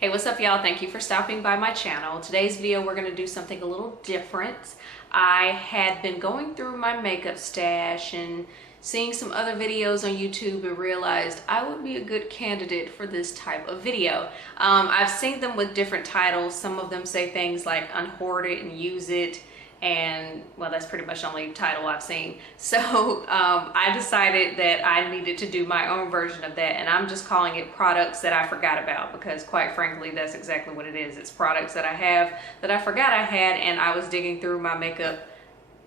Hey, what's up y'all? Thank you for stopping by my channel. Today's video we're going to do something a little different. I had been going through my makeup stash and seeing some other videos on YouTube and realized I would be a good candidate for this type of video. I've seen them with different titles. Some of them say things like unhoard it and use it, and well, that's pretty much the only title I've seen. So I decided that I needed to do my own version of that, and I'm just calling it products that I forgot about, because quite frankly that's exactly what it is. It's products that I have that I forgot I had, and I was digging through my makeup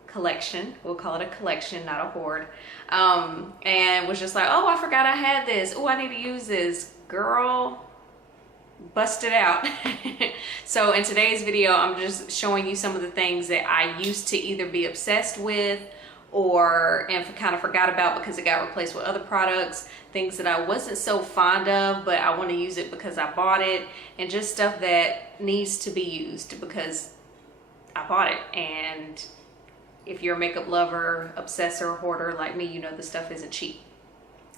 collection, we'll call it a collection, not a hoard, and was just like, oh, I forgot I had this, oh, I need to use this. Girl, bust it out. So in today's video I'm just showing you some of the things that I used to either be obsessed with and kind of forgot about because it got replaced with other products, things that I wasn't so fond of but I want to use it because I bought it, and just stuff that needs to be used because I bought it. And if you're a makeup lover, obsessor, hoarder like me, you know the stuff isn't cheap.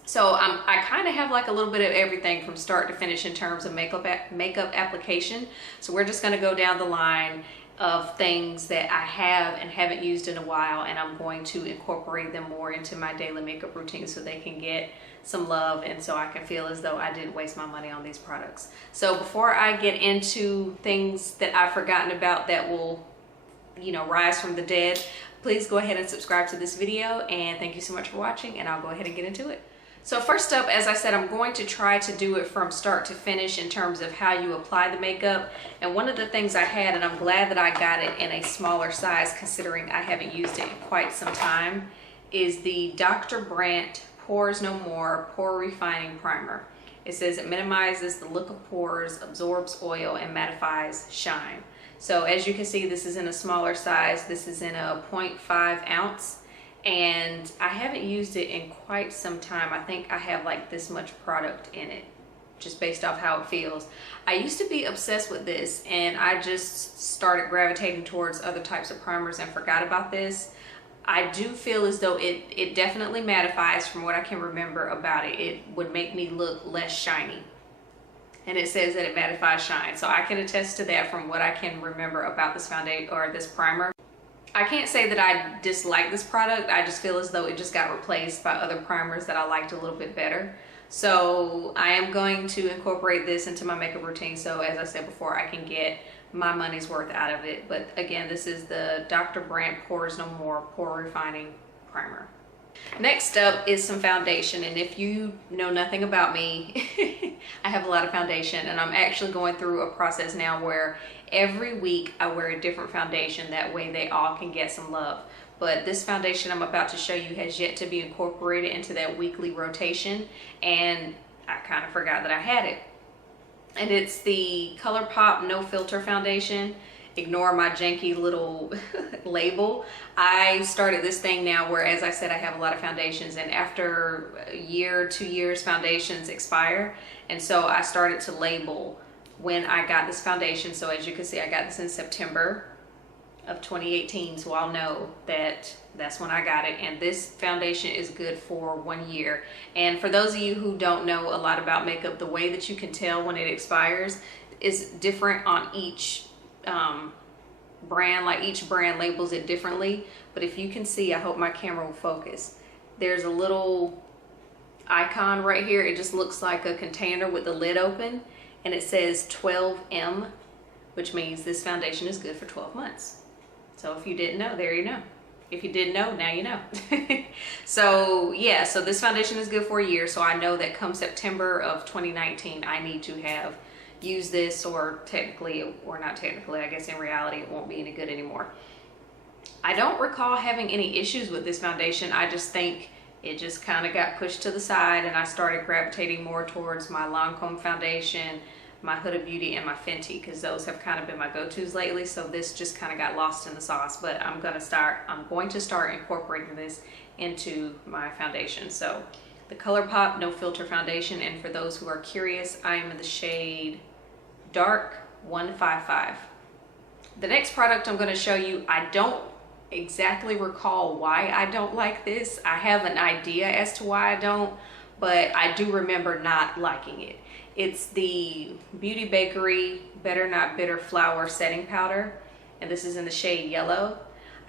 So I kind of have like a little bit of everything from start to finish in terms of makeup application. So we're just going to go down the line of things that I have and haven't used in a while, and I'm going to incorporate them more into my daily makeup routine so they can get some love and so I can feel as though I didn't waste my money on these products. So before I get into things that I've forgotten about that will, you know, rise from the dead, please go ahead and subscribe to this video, and thank you so much for watching, and I'll go ahead and get into it. So first up, as I said, I'm going to try to do it from start to finish in terms of how you apply the makeup. And one of the things I had, and I'm glad that I got it in a smaller size considering I haven't used it in quite some time, is the Dr. Brandt Pores No More Pore Refining Primer. It says it minimizes the look of pores, absorbs oil, and mattifies shine. So as you can see, this is in a smaller size. This is in a 0.5 ounce. And I haven't used it in quite some time. I think I have like this much product in it, just based off how it feels. I used to be obsessed with this, and I just started gravitating towards other types of primers and forgot about this. I do feel as though it definitely mattifies. From what I can remember about it, it would make me look less shiny. And it says that it mattifies shine. So I can attest to that from what I can remember about this foundation or this primer. I can't say that I dislike this product. I just feel as though it just got replaced by other primers that I liked a little bit better. So I am going to incorporate this into my makeup routine, so as I said before, I can get my money's worth out of it. But again, this is the Dr. Brandt Pores No More Pore Refining Primer. Next up is some foundation, and if you know nothing about me, I have a lot of foundation, and I'm actually going through a process now where every week I wear a different foundation. That way they all can get some love. But this foundation I'm about to show you has yet to be incorporated into that weekly rotation, and I kind of forgot that I had it. And it's the ColourPop No Filter Foundation. Ignore my janky little label. I started this thing now where, as I said, I have a lot of foundations, and after a year, 2 years, foundations expire. And so I started to label when I got this foundation. So as you can see, I got this in September of 2018. So I'll know that that's when I got it. And this foundation is good for 1 year. And for those of you who don't know a lot about makeup, the way that you can tell when it expires is different on each brand. Like each brand labels it differently, but if you can see, I hope my camera will focus, there's a little icon right here. It just looks like a container with the lid open, and it says 12M, which means this foundation is good for 12 months. So if you didn't know, there you know. If you didn't know, now you know. So yeah, so this foundation is good for a year. So I know that come September of 2019, I need to have use this, or technically, or not technically, I guess in reality it won't be any good anymore. I don't recall having any issues with this foundation. I just think it just kind of got pushed to the side, and I started gravitating more towards my Lancome foundation, my Huda Beauty, and my Fenty, because those have kind of been my go-tos lately. So this just kind of got lost in the sauce, but I'm going to start incorporating this into my foundation. So the ColourPop No Filter Foundation, and for those who are curious, I am in the shade Dark 155. The next product I'm going to show you, I don't exactly recall why I don't like this. I have an idea as to why I don't, but I do remember not liking it. It's the Beauty Bakery Better Not Bitter Flour Setting Powder, and this is in the shade Yellow.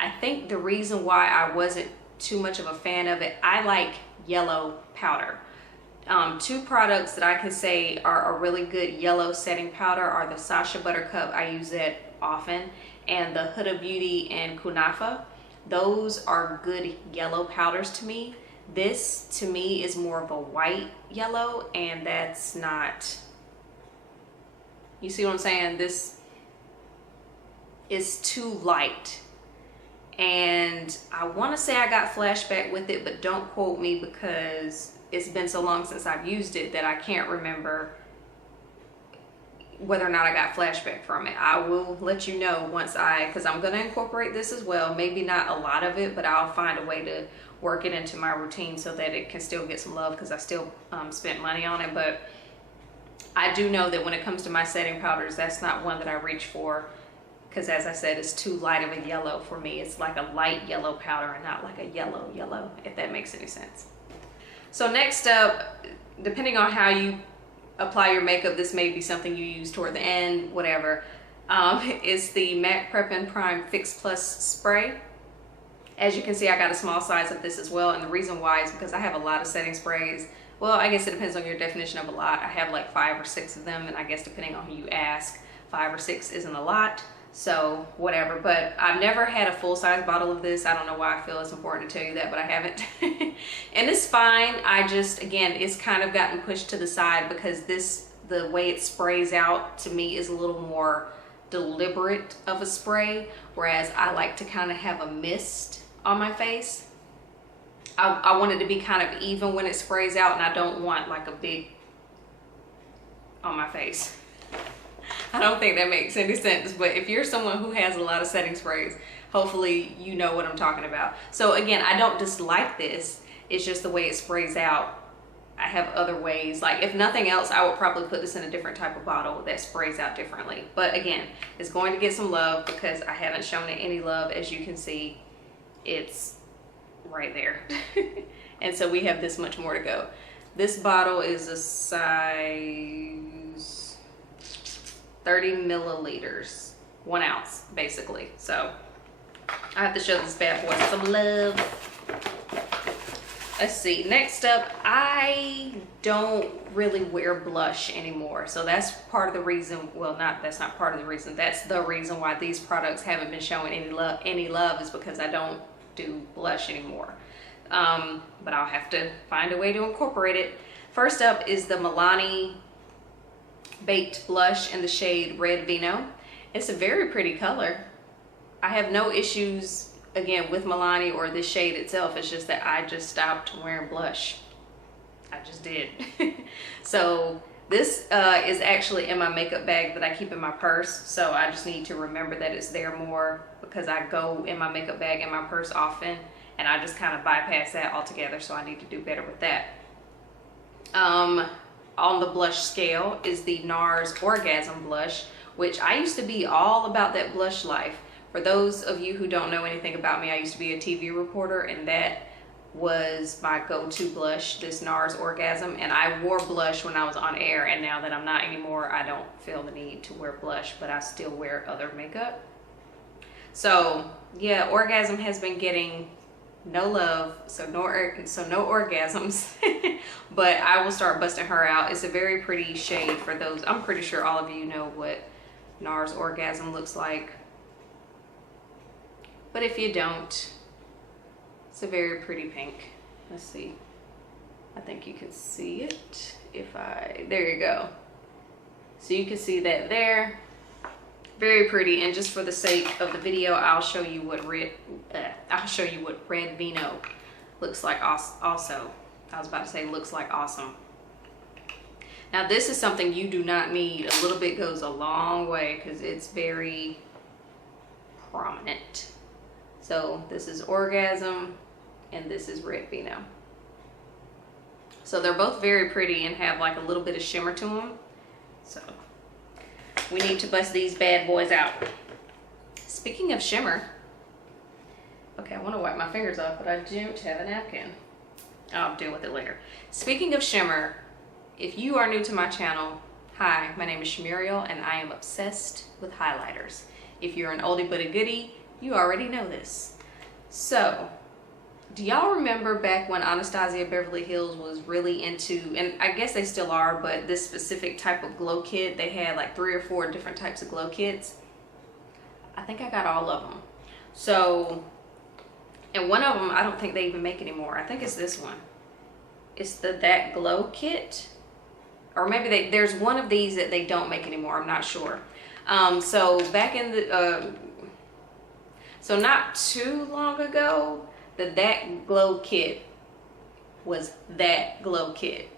I think the reason why I wasn't too much of a fan of it, I like yellow powder. Two products that I can say are a really good yellow setting powder are the Sacha Buttercup, I use that often, and the Huda Beauty and Kunafa. Those are good yellow powders to me. This to me is more of a white yellow, and that's not, you see what I'm saying? This is too light. And I want to say I got flashback with it, but don't quote me because it's been so long since I've used it that I can't remember whether or not I got flashback from it. I will let you know once because I'm going to incorporate this as well. Maybe not a lot of it, but I'll find a way to work it into my routine so that it can still get some love, because I still spent money on it. But I do know that when it comes to my setting powders, that's not one that I reach for, because as I said, it's too light of a yellow for me. It's like a light yellow powder and not like a yellow, if that makes any sense. So next up, depending on how you apply your makeup, this may be something you use toward the end, whatever, is the MAC Prep and Prime Fix Plus Spray. As you can see, I got a small size of this as well, and the reason why is because I have a lot of setting sprays. Well, I guess it depends on your definition of a lot. I have like 5 or 6 of them, and I guess depending on who you ask, 5 or 6 isn't a lot. So whatever, but I've never had a full-size bottle of this. I don't know why I feel it's important to tell you that, but I haven't. And it's fine. I just, again, it's kind of gotten pushed to the side because the way it sprays out to me is a little more deliberate of a spray, whereas I like to kind of have a mist on my face. I want it to be kind of even when it sprays out, and I don't want like a big on my face. I don't think that makes any sense, but if you're someone who has a lot of setting sprays, hopefully you know what I'm talking about. So again, I don't dislike this. It's just the way it sprays out. I have other ways. Like if nothing else, I would probably put this in a different type of bottle that sprays out differently. But again, it's going to get some love because I haven't shown it any love. As you can see, it's right there. And so we have this much more to go. This bottle is a size 30 milliliters, 1 ounce basically. So I have to show this bad boy some love. Let's see, next up, I don't really wear blush anymore. So that's part of the reason, well, that's not part of the reason, that's the reason why these products haven't been showing any love is because I don't do blush anymore. But I'll have to find a way to incorporate it. First up is the Milani Baked Blush in the shade Red Vino. It's a very pretty color. I have no issues, again, with Milani or this shade itself. It's just that I just stopped wearing blush. I just did. So this is actually in my makeup bag that I keep in my purse. So I just need to remember that it's there more because I go in my makeup bag in my purse often, and I just kind of bypass that altogether. So I need to do better with that. On the blush scale is the NARS Orgasm Blush, which I used to be all about that blush life. For those of you who don't know anything about me, I used to be a TV reporter, and that was my go-to blush, this NARS Orgasm. And I wore blush when I was on air, and now that I'm not anymore, I don't feel the need to wear blush, but I still wear other makeup. So yeah, Orgasm has been getting no love, so no orgasms. But I will start busting her out. It's a very pretty shade for those. I'm pretty sure all of you know what NARS Orgasm looks like, but if you don't, it's a very pretty pink. Let's see, I think you can see it there you go. So you can see that there. Very pretty. And just for the sake of the video, I'll show you what red vino looks like also. I was about to say looks like awesome. Now this is something you do not need. A little bit goes a long way because it's very prominent. So this is Orgasm and this is red vino. So they're both very pretty and have like a little bit of shimmer to them. So we need to bust these bad boys out. Speaking of shimmer, okay, I want to wipe my fingers off, but I don't have a napkin. I'll deal with it later. Speaking of shimmer, if you are new to my channel, hi, my name is Shumuriel and I am obsessed with highlighters. If you're an oldie but a goodie, you already know this. So, do y'all remember back when Anastasia Beverly Hills was really into, and I guess they still are, but this specific type of glow kit? They had like 3 or 4 different types of glow kits. I think I got all of them. So, and one of them I don't think they even make anymore. I think it's this one. It's the That Glow kit. Or maybe there's one of these that they don't make anymore. I'm not sure. So back in the, so not too long ago, the That Glow kit was That Glow kit.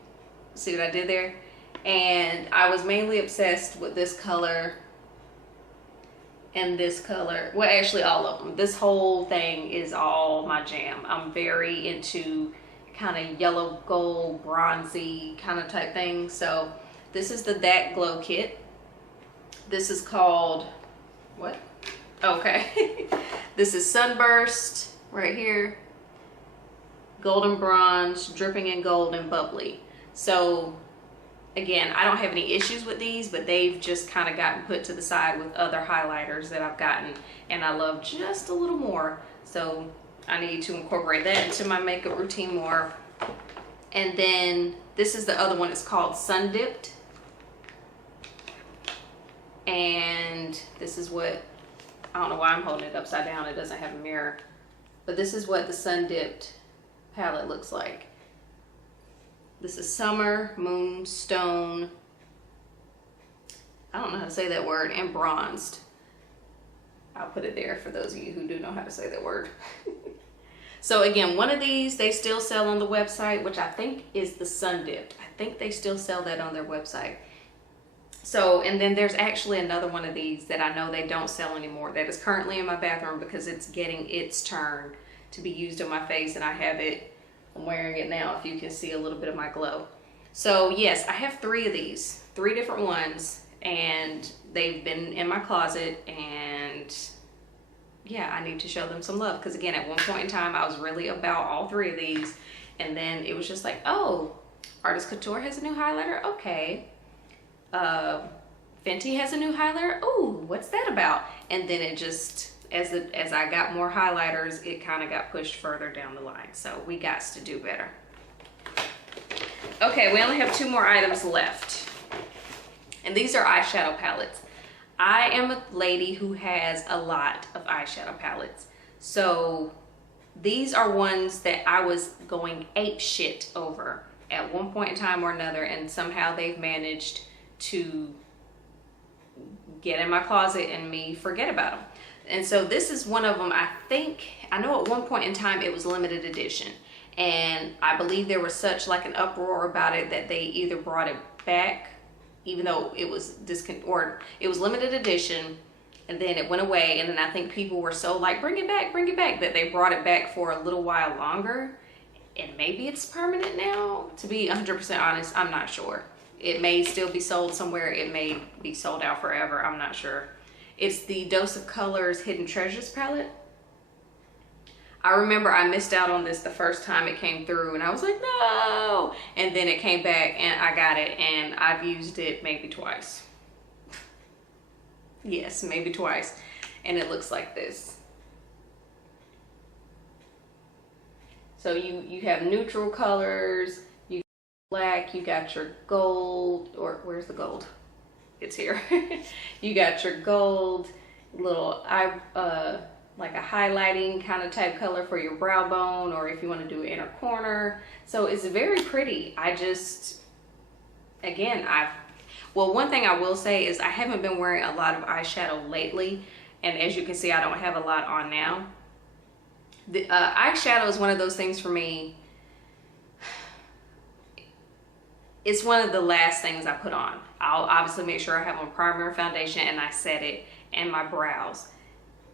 See what I did there? And I was mainly obsessed with this color and this color. Well, actually all of them. This whole thing is all my jam. I'm very into kind of yellow gold bronzy kind of type thing. So this is the That Glow kit. This is called what? Okay. This is Sunburst right here, golden bronze, dripping in gold, and bubbly. So again, I don't have any issues with these, but they've just kind of gotten put to the side with other highlighters that I've gotten and I love just a little more. So I need to incorporate that into my makeup routine more. And then this is the other one. It's called Sun Dipped. And this is what, I don't know why I'm holding it upside down. It doesn't have a mirror. But this is what the Sun Dipped palette looks like. This is Summer, Moon, Stone, I don't know how to say that word, and Bronzed. I'll put it there for those of you who do know how to say that word. So again, one of these they still sell on the website, which I think is the Sun Dipped. I think they still sell that on their website. So, and then there's actually another one of these that I know they don't sell anymore that is currently in my bathroom because it's getting its turn to be used on my face, and I have it, I'm wearing it now if you can see a little bit of my glow. So yes, I have 3 of these, 3 different ones, and they've been in my closet, and yeah, I need to show them some love because again, at one point in time I was really about all 3 of these, and then it was just like, oh, Artist Couture has a new highlighter, okay. Fenty has a new highlighter, ooh, what's that about? And then it just, as I got more highlighters, it kind of got pushed further down the line. So we got to do better. Okay, we only have 2 more items left. And these are eyeshadow palettes. I am a lady who has a lot of eyeshadow palettes. So these are ones that I was going ape shit over at one point in time or another, and somehow they've managed to get in my closet and me forget about them. And so this is one of them. I know at one point in time it was limited edition, and I believe there was such like an uproar about it that they either brought it back, even though it was or it was limited edition, and then it went away, and then I think people were so like bring it back that they brought it back for a little while longer, and maybe it's permanent now. To be 100% honest, I'm not sure. It may still be sold somewhere. It may be sold out forever. I'm not sure. It's the Dose of Colors Hidden Treasures palette. I remember I missed out on this the first time it came through, and I was like, no! And then it came back, and I got it, and I've used it maybe twice. Yes, maybe twice. And it looks like this. So you have neutral colors, you got black, you got your gold, or where's the gold? It's here. You got your gold, little like a highlighting kind of type color for your brow bone, or if you want to do an inner corner. So it's very pretty. I just, again, well, one thing I will say is I haven't been wearing a lot of eyeshadow lately, and as you can see, I don't have a lot on now. The eyeshadow is one of those things for me. It's one of the last things I put on. I'll obviously make sure I have on primer, foundation, and I set it, and my brows.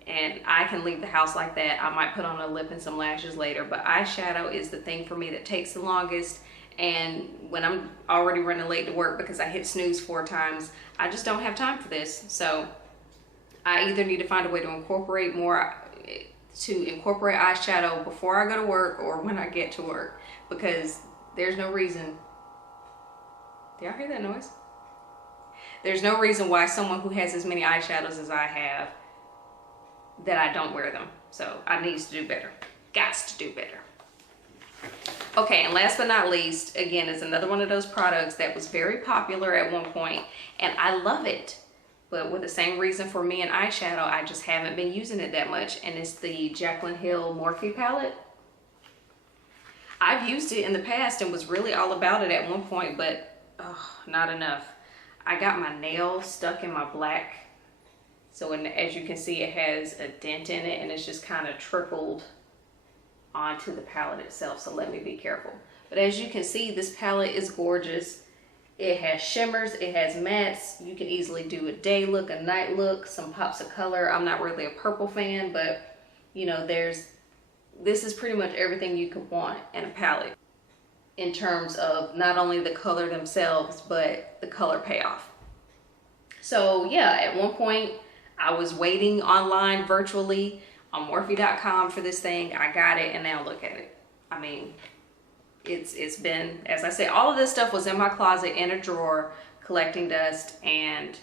And I can leave the house like that. I might put on a lip and some lashes later, but eyeshadow is the thing for me that takes the longest. And when I'm already running late to work because I hit snooze 4 times, I just don't have time for this. So I either need to find a way to incorporate eyeshadow before I go to work or when I get to work, because there's no reason Do y'all hear that noise? There's no reason why someone who has as many eyeshadows as I have, that I don't wear them. So I need to do better. Gots to do better. Okay, and last but not least, again, is another one of those products that was very popular at one point, and I love it. But with the same reason for me and eyeshadow, I just haven't been using it that much, and it's the Jaclyn Hill Morphe palette. I've used it in the past and was really all about it at one point, but not enough. I got my nail stuck in my black, so as you can see, it has a dent in it, and it's just kind of trickled onto the palette itself, so let me be careful. But as you can see, this palette is gorgeous. It has shimmers, it has mattes. You can easily do a day look, a night look, some pops of color. I'm not really a purple fan, but you know, this is pretty much everything you could want in a palette in terms of not only the color themselves, but the color payoff. So yeah, at one point I was waiting online virtually on Morphe.com for this thing. I got it, and now look at it. I mean, it's been, as I said, all of this stuff was in my closet in a drawer collecting dust, and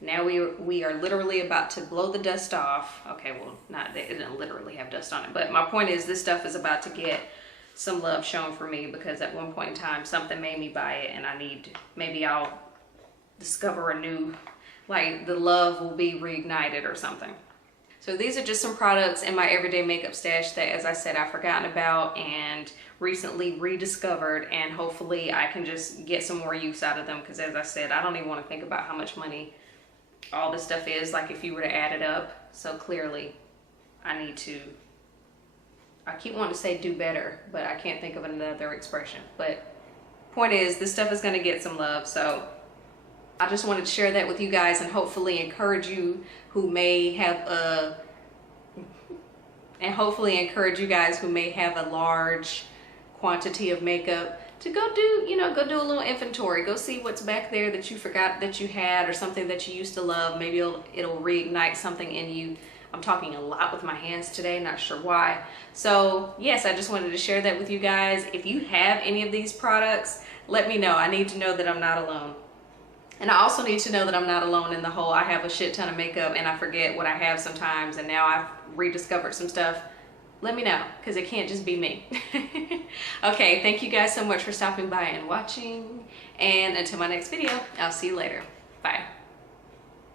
now we are literally about to blow the dust off. Okay, well, it didn't literally have dust on it, but my point is this stuff is about to get some love shown for me, because at one point in time something made me buy it, and maybe I'll discover a new, like the love will be reignited or something. So these are just some products in my everyday makeup stash that, as I said, I've forgotten about and recently rediscovered, and hopefully I can just get some more use out of them, because as I said, I don't even want to think about how much money all this stuff is, like if you were to add it up. So clearly I keep wanting to say do better, but I can't think of another expression. But point is, this stuff is going to get some love, so I just wanted to share that with you guys and hopefully encourage you who may have a large quantity of makeup to go do a little inventory. Go see what's back there that you forgot that you had, or something that you used to love. Maybe it'll reignite something in you. I'm talking a lot with my hands today, not sure why. So yes, I just wanted to share that with you guys. If you have any of these products, let me know. I need to know that I'm not alone. And I also need to know that I'm not alone in the whole I have a shit ton of makeup and I forget what I have sometimes, and now I've rediscovered some stuff. Let me know, because it can't just be me. Okay, thank you guys so much for stopping by and watching. And until my next video, I'll see you later. Bye.